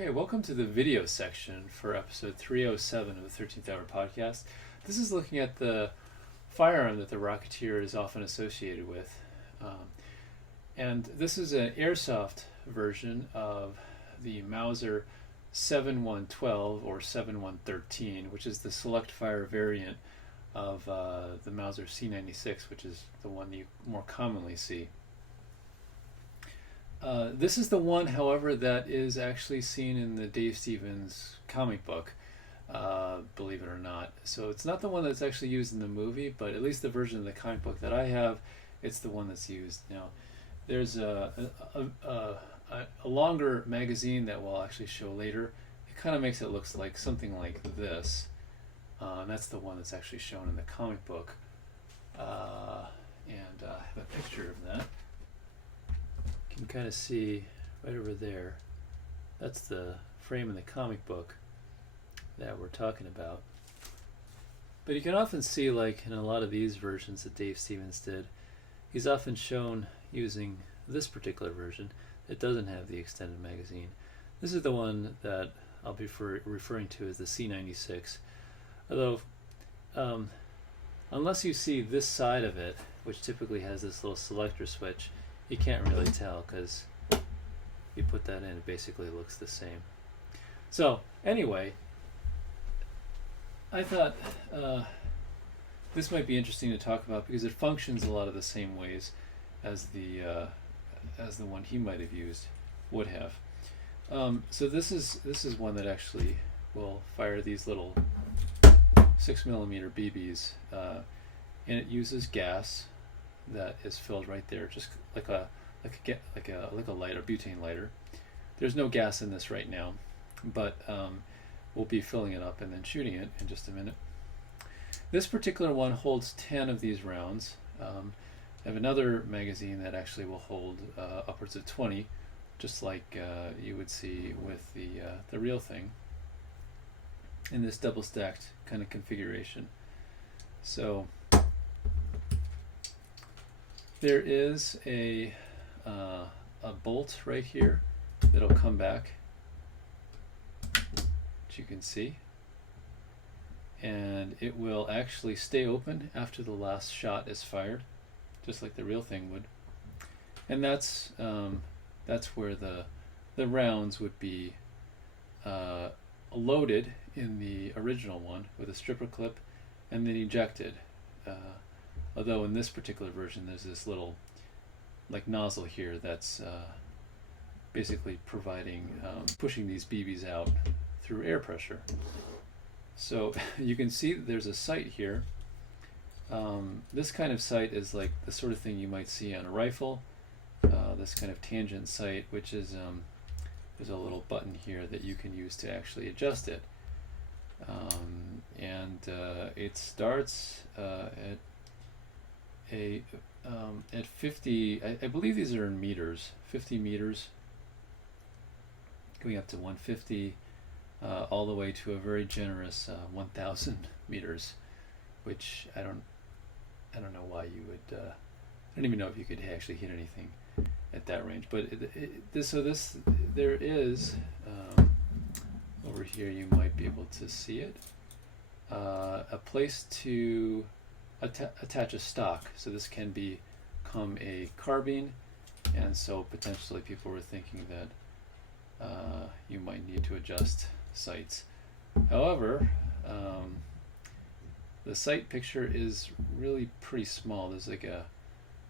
Okay, welcome to the video section for episode 307 of the 13th Hour podcast. This is looking at the firearm that the Rocketeer is often associated with. And this is an Airsoft version of the Mauser 7112 or 7113, which is the select fire variant of the Mauser C96, which is the one you more commonly see. This is the one, however, that is actually seen in the Dave Stevens comic book, believe it or not. So it's not the one that's actually used in the movie, but at least the version of the comic book that I have, it's the one that's used. Now, there's a longer magazine that we'll actually show later. It kind of makes it look like something like this. And that's the one that's actually shown in the comic book. And I have a picture of that. You can kind of see right over there. That's the frame in the comic book that we're talking about. But you can often see, like in a lot of these versions that Dave Stevens did, he's often shown using this particular version. It doesn't have the extended magazine. This is the one that I'll be referring to as the C96. Although, unless you see this side of it, which typically has this little selector switch, you can't really tell because you put that in, it basically looks the same. So anyway, I thought this might be interesting to talk about because it functions a lot of the same ways as the one he might have used would have. So this is one that actually will fire these little 6mm BBs, and it uses gas that is filled right there, just like a lighter, butane lighter. There's no gas in this right now, but we'll be filling it up and then shooting it in just a minute. This particular one holds 10 of these rounds. I have another magazine that actually will hold upwards of 20, just like you would see with the real thing in this double stacked kind of configuration. So there is a bolt right here that'll come back, which you can see, and it will actually stay open after the last shot is fired, just like the real thing would. And that's where the rounds would be loaded in the original one with a stripper clip and then ejected. Although in this particular version there's this little like nozzle here that's basically providing pushing these BBs out through air pressure. So you can see there's a sight here. This kind of sight is like the sort of thing you might see on a rifle. This kind of tangent sight, which is there's a little button here that you can use to actually adjust it. And it starts at 50, I believe these are in meters, 50 meters, going up to 150, all the way to a very generous 1,000 meters, which I don't know why you would, I don't even know if you could actually hit anything at that range. But there is, over here you might be able to see it, a place to attach a stock. So this can become a carbine, and so potentially people were thinking that you might need to adjust sights. However, the sight picture is really pretty small. There's like a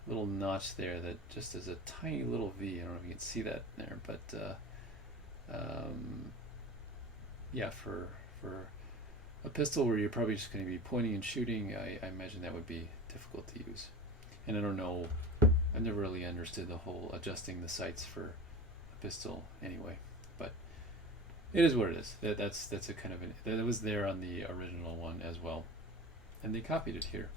little notch there that just is a tiny little V. I don't know if you can see that there, but yeah, for a pistol where you're probably just going to be pointing and shooting, I imagine that would be difficult to use. And I don't know, I've never really understood the whole adjusting the sights for a pistol anyway, but it is what it is. That's a kind of that was there on the original one as well, and they copied it here.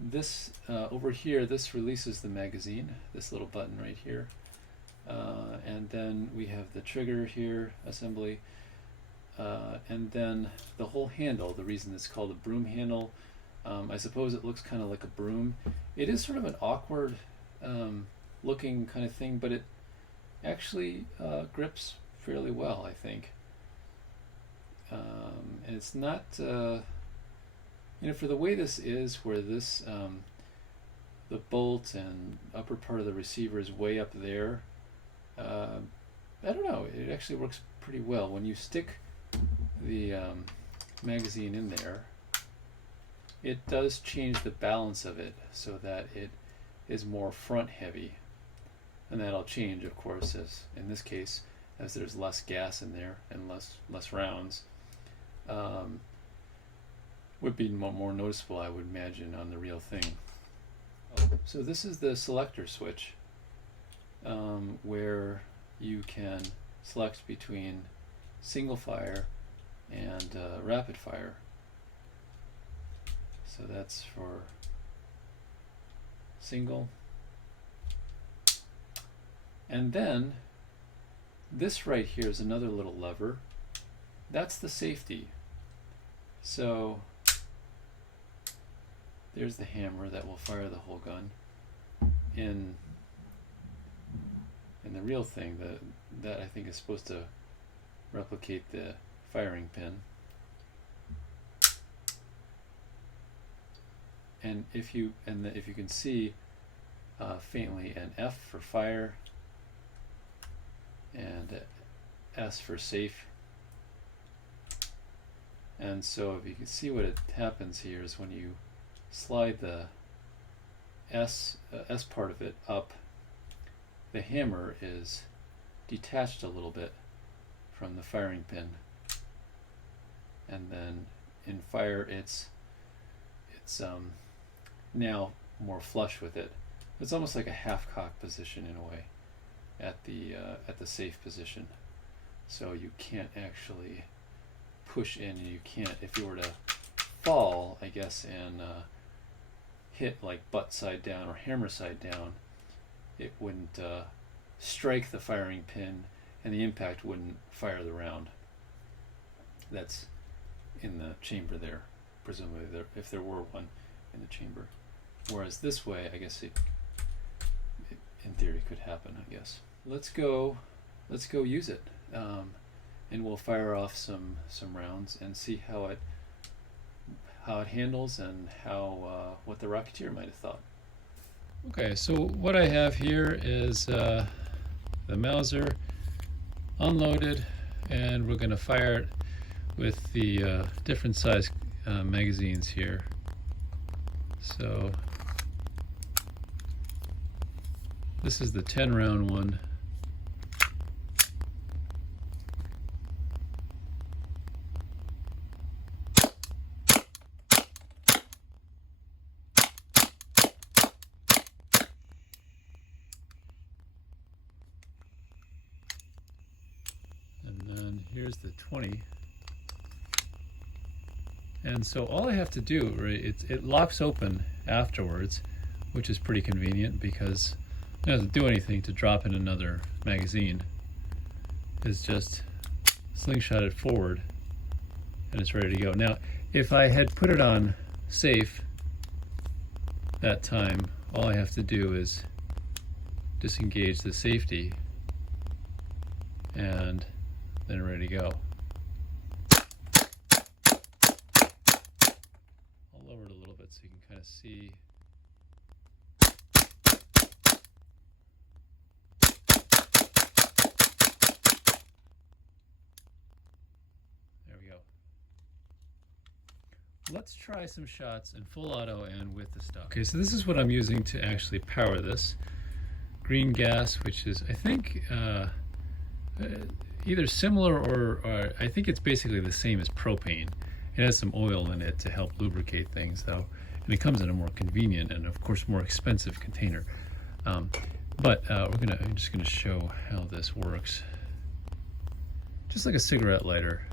This over here, this releases the magazine, this little button right here, and then we have the trigger here assembly. And then the whole handle, the reason it's called a broom handle, I suppose it looks kind of like a broom. It is sort of an awkward looking kind of thing, but actually grips fairly well, I think. And it's not, for the way this is, where this, the bolt and upper part of the receiver is way up there, I don't know, it actually works pretty well. When you stick the magazine in there, it does change the balance of it so that it is more front heavy. And that'll change, of course, as in this case, as there's less gas in there and less rounds. Would be more noticeable, I would imagine, on the real thing. So this is the selector switch, where you can select between single fire and rapid fire. So that's for single. And then this right here is another little lever. That's the safety. So there's the hammer that will fire the whole gun. In the real thing, that I think is supposed to replicate the firing pin. And if you can see faintly, an F for fire and S for safe. And so if you can see, what happens here is when you slide the S part of it up, the hammer is detached a little bit from the firing pin, and then in fire it's now more flush with it. It's almost like a half-cock position in a way at the safe position. So you can't actually push in, and you can't, if you were to fall, I guess, and hit like butt side down or hammer side down, it wouldn't strike the firing pin, and the impact wouldn't fire the round that's in the chamber there, presumably if there were one in the chamber. Whereas this way, I guess it in theory could happen, I guess. Let's go use it, and we'll fire off some rounds and see how it handles, and what the Rocketeer might have thought. Okay, so what I have here is the Mauser unloaded, and we're going to fire it with the different size magazines here. So this is the 10 round one. And then here's the 20. And so all I have to do, right, it locks open afterwards, which is pretty convenient because I don't have to do anything to drop in another magazine. It's just slingshot it forward and it's ready to go. Now, if I had put it on safe that time, all I have to do is disengage the safety and then ready to go. I'll lower it a little bit so you can kind of see. There we go. Let's try some shots in full auto and with the stock. Okay, so this is what I'm using to actually power this. Green gas, which is, I think, either similar or I think it's basically the same as propane. It has some oil in it to help lubricate things, though, and it comes in a more convenient and, of course, more expensive container. But I'm just gonna show how this works. Just like a cigarette lighter.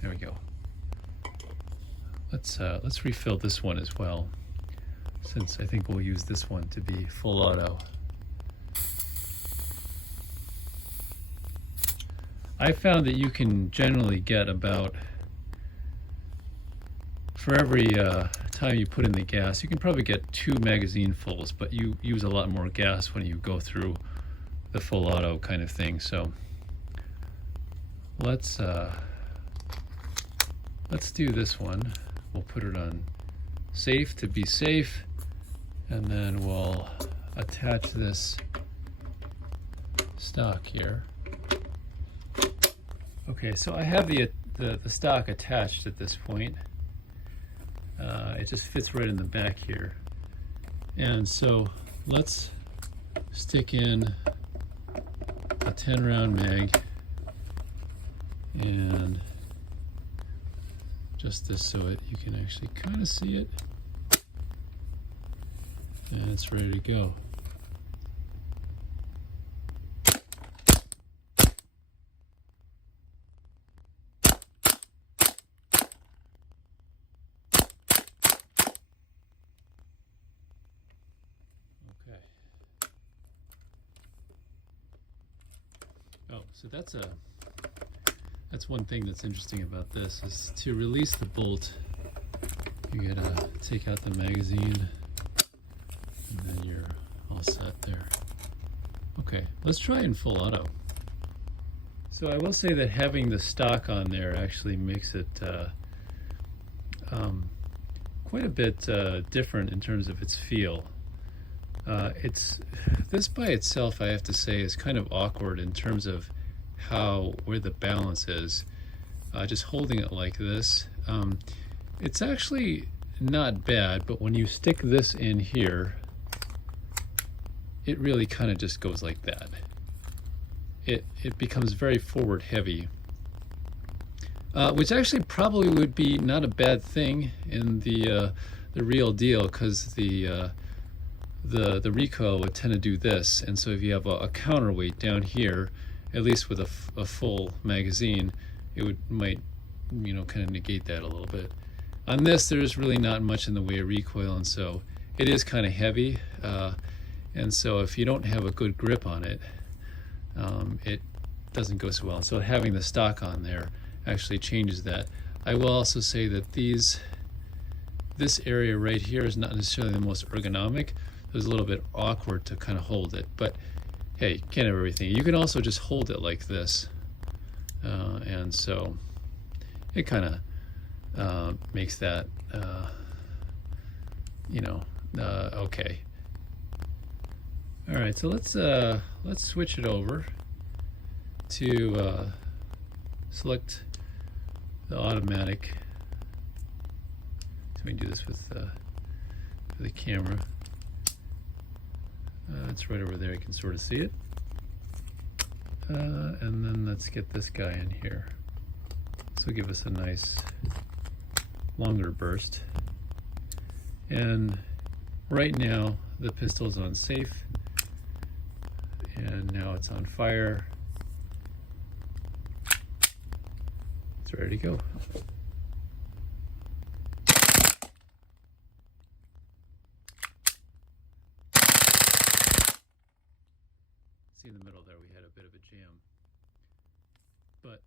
There we go. Let's refill this one as well, since I think we'll use this one to be full auto. I found that you can generally get about for every time you put in the gas, you can probably get 2 magazine fulls, but you use a lot more gas when you go through the full auto kind of thing. So let's do this one. We'll put it on safe to be safe, and then we'll attach this stock here. Okay, so I have the stock attached at this point. It just fits right in the back here. And so let's stick in a 10 round mag and just this so you can actually kind of see it. And it's ready to go. Oh, so that's one thing that's interesting about this is to release the bolt, you gotta take out the magazine and then you're all set there. Okay, let's try in full auto. So I will say that having the stock on there actually makes it quite a bit different in terms of its feel. This by itself, I have to say, is kind of awkward in terms of where the balance is. Just holding it like this, it's actually not bad, but when you stick this in here, it really kind of just goes like that. It becomes very forward heavy, which actually probably would be not a bad thing in the real deal, because the recoil would tend to do this, and so if you have a counterweight down here, at least with a full magazine, it might kind of negate that a little bit. On this, there's really not much in the way of recoil, and so it is kind of heavy, and so if you don't have a good grip on it, it doesn't go so well. And so having the stock on there actually changes that. I will also say that this area right here is not necessarily the most ergonomic. It was a little bit awkward to kind of hold it, but hey, you can't have everything. You can also just hold it like this, and so it kind of makes that okay. All right, so let's switch it over to select the automatic. So we can do this with the camera. It's right over there, you can sort of see it. And then let's get this guy in here. This will give us a nice longer burst. And right now the pistol is on safe, and now it's on fire. It's ready to go. See, in the middle there we had a bit of a jam, but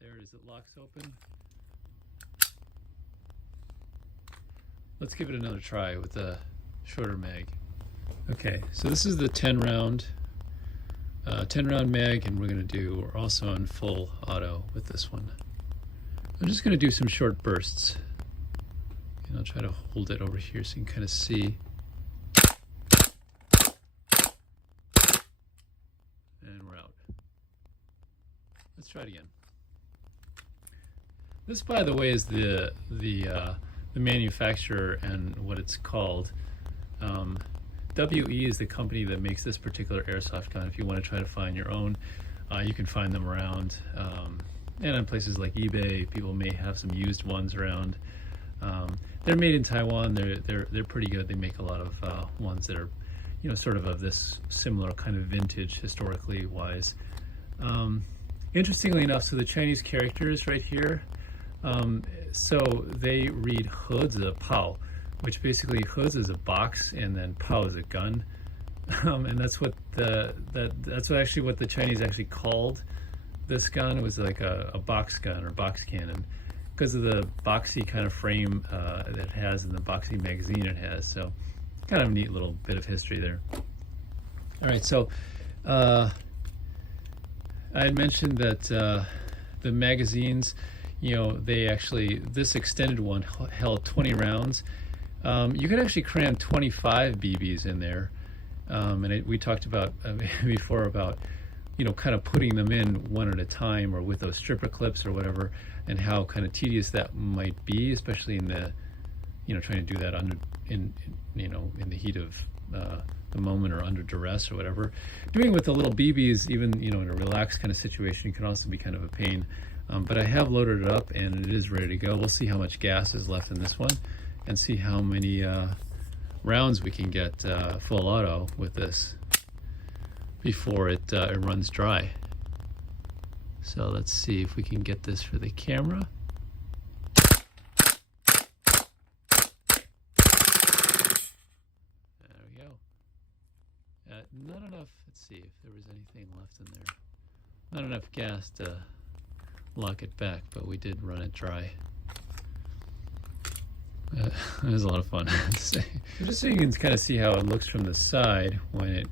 there it is, it locks open. Let's give it another try with the shorter mag. Okay, so this is the 10 round mag, and we're also on full auto with this one. I'm just going to do some short bursts, and I'll try to hold it over here so you can kind of see. And we're out. Let's try it again. This, by the way, is the manufacturer and what it's called. WE is the company that makes this particular airsoft gun. If you want to try to find your own, you can find them around, and on places like eBay, people may have some used ones around. They're made in Taiwan. They're pretty good. They make a lot of ones that are, sort of this similar kind of vintage, historically wise. Interestingly enough, so the Chinese characters right here, so they read Huz a Pao, which basically Huz is a box and then Pao is a gun, and that's what actually what the Chinese actually called this gun. It was like a box gun or box cannon, because of the boxy kind of frame that it has and the boxy magazine it has. So kind of a neat little bit of history there. All right, so I had mentioned that the magazines, you know, they actually, this extended one held 20 rounds. You could actually cram 25 BBs in there. And we talked about before about, you know, kind of putting them in one at a time or with those stripper clips or whatever, and how kind of tedious that might be, especially in the, you know, trying to do that in the heat of the moment or under duress or whatever. Doing it with the little BBs, even, you know, in a relaxed kind of situation, can also be kind of a pain. But I have loaded it up and it is ready to go. We'll see how much gas is left in this one and see how many rounds we can get full auto with this before it runs dry. So let's see if we can get this for the camera. There we go. Not enough, let's see if there was anything left in there. Not enough gas to lock it back, but we did run it dry. It was a lot of fun to say. Just so you can kind of see how it looks from the side when it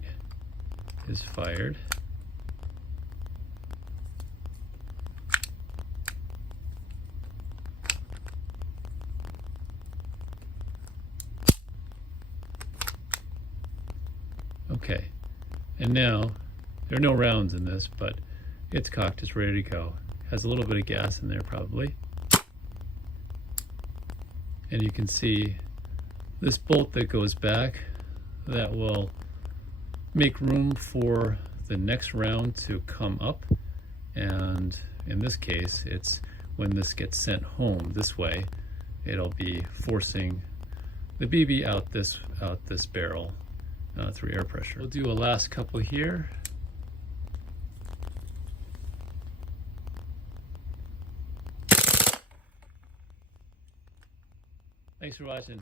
is fired. Okay, and now there are no rounds in this, but it's cocked, it's ready to go. Has a little bit of gas in there probably. And you can see this bolt that goes back, that will make room for the next round to come up. And in this case, it's when this gets sent home this way, it'll be forcing the BB out this barrel through air pressure. We'll do a last couple here. Thanks for watching.